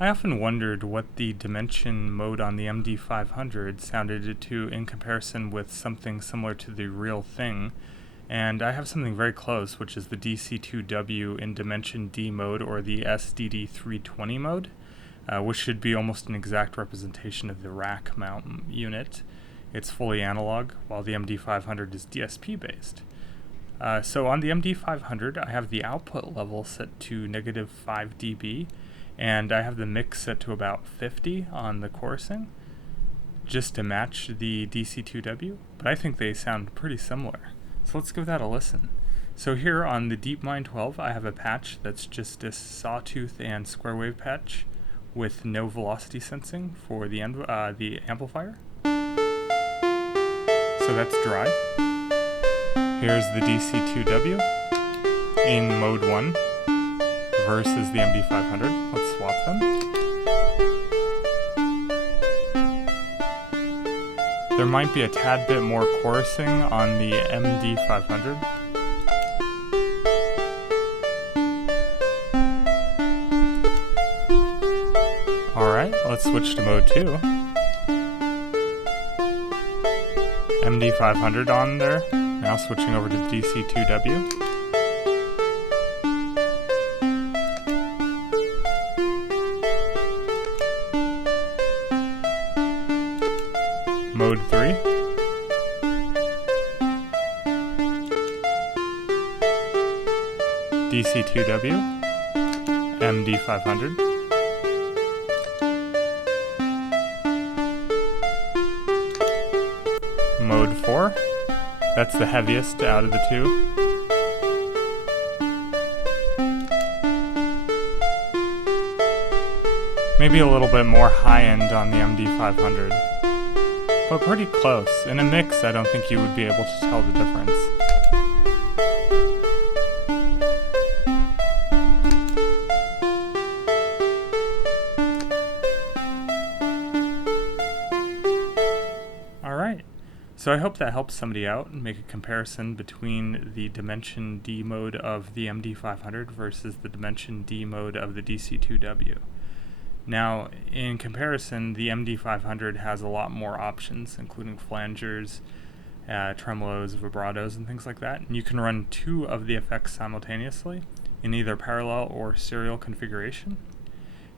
I often wondered what the dimension mode on the MD-500 sounded to in comparison with something similar to the real thing, and I have something very close, which is the DC-2W in dimension D mode, or the SDD-320 mode, which should be almost an exact representation of the rack mount unit. It's fully analog, while the MD-500 is DSP based. So on the MD-500, I have the output level set to negative 5 dB, and I have the mix set to about 50 on the chorusing, just to match the DC-2W, but I think they sound pretty similar. So let's give that a listen. So here on the DeepMind 12, I have a patch that's just a sawtooth and square wave patch with no velocity sensing for the amplifier. So that's dry. Here's the DC-2W in mode 1 versus the MD-500. Let's swap them. There might be a tad bit more chorusing on the MD-500. Alright, let's switch to mode 2. MD-500 on there. Now switching over to the DC-2W. Mode 3. DC-2W. MD-500. Mode 4. That's the heaviest out of the two. Maybe a little bit more high-end on the MD-500, but pretty close. In a mix, I don't think you would be able to tell the difference. Alright. So I hope that helps somebody out and make a comparison between the Dimension D mode of the MD-500 versus the Dimension D mode of the DC-2W. Now, in comparison, the MD-500 has a lot more options, including flangers, tremolos, vibratos, and things like that. And you can run 2 of the effects simultaneously in either parallel or serial configuration.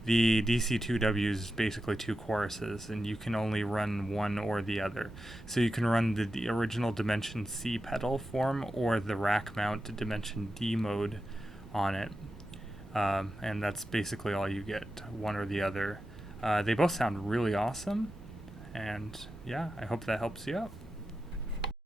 The DC-2W is basically 2 choruses, and you can only run one or the other. So you can run the original Dimension C pedal form or the rack mount Dimension D mode on it. And that's basically all you get, one or the other. They both sound really awesome, and yeah, I hope that helps you out.